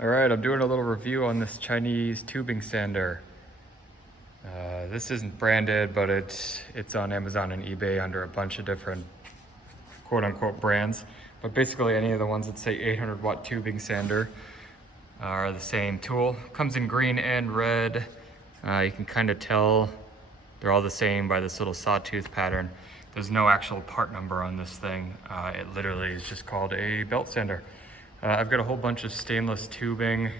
All right, I'm doing a little review on this Chinese tubing sander. This isn't branded, but it's on Amazon and eBay under a bunch of different quote-unquote brands. But basically any of the ones that say 800 watt tubing sander are the same tool. Comes in green and red. You can kind of tell they're all the same by this little sawtooth pattern. There's no actual part number on this thing. It literally is just called a belt sander. I've got a whole bunch of stainless tubing.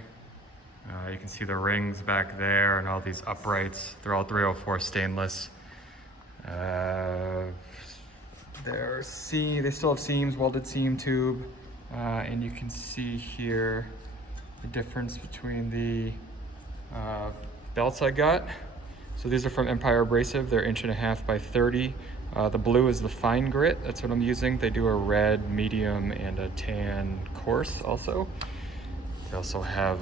You can see the rings back there and all these uprights. They're all 304 stainless. They still have seams, welded seam tube. And you can see here the difference between the belts I got. So these are from Empire Abrasive. They're 1.5 by 30. The blue is the fine grit. That's what I'm using. They do a red, medium, and a tan coarse also. They also have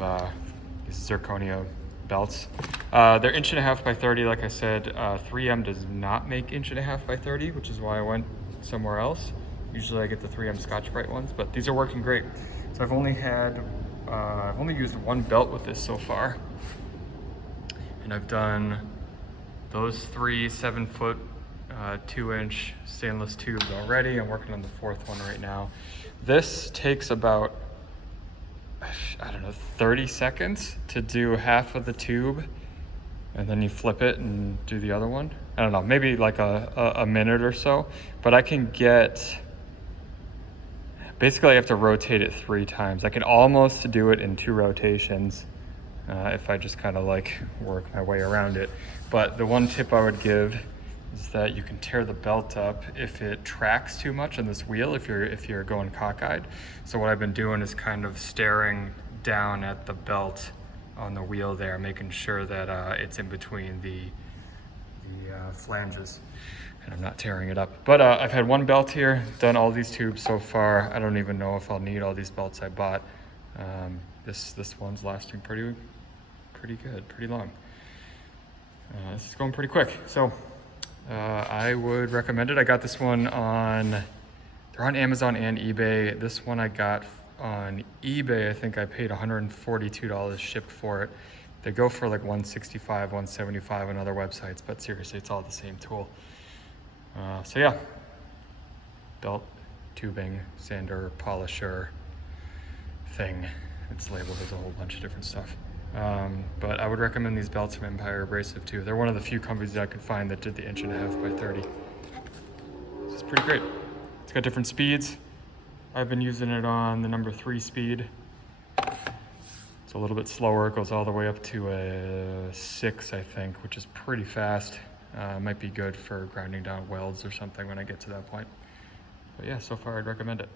these zirconia belts. They're 1.5 by 30, like I said. 3M does not make 1.5 by 30, which is why I went somewhere else. Usually I get the 3M Scotch-Brite ones, but these are working great. So I've only used one belt with this so far. And I've done those 3 7-foot 2-inch stainless tubes already. I'm working on the 4th one right now. This takes about, I don't know, 30 seconds to do half of the tube, and then you flip it and do the other one. I don't know, maybe like a minute or so, but I can get, basically I have to rotate it 3 times. I can almost do it in 2 rotations if I just kind of like work my way around it. But the one tip I would give is that you can tear the belt up if it tracks too much on this wheel, if you're going cockeyed. So what I've been doing is kind of staring down at the belt on the wheel there, making sure that it's in between the flanges, and I'm not tearing it up. But I've had one belt here, done all these tubes so far. I don't even know if I'll need all these belts I bought. This one's lasting pretty good, pretty long. This is going pretty quick. So I would recommend it. I got this one they're on Amazon and eBay. This one I got on eBay. I think I paid $142 shipped for it. They go for like $165, $175 on other websites, but seriously, it's all the same tool. So yeah, belt, tubing, sander, polisher thing. It's labeled as a whole bunch of different stuff. But I would recommend these belts from Empire Abrasive too. They're one of the few companies that I could find that did the 1.5 by 30. It's pretty great. It's got different speeds. I've been using it on the number 3 speed. It's a little bit slower. It goes all the way up to a 6, I think, which is pretty fast. Might be good for grinding down welds or something when I get to that point. But yeah, so far I'd recommend it.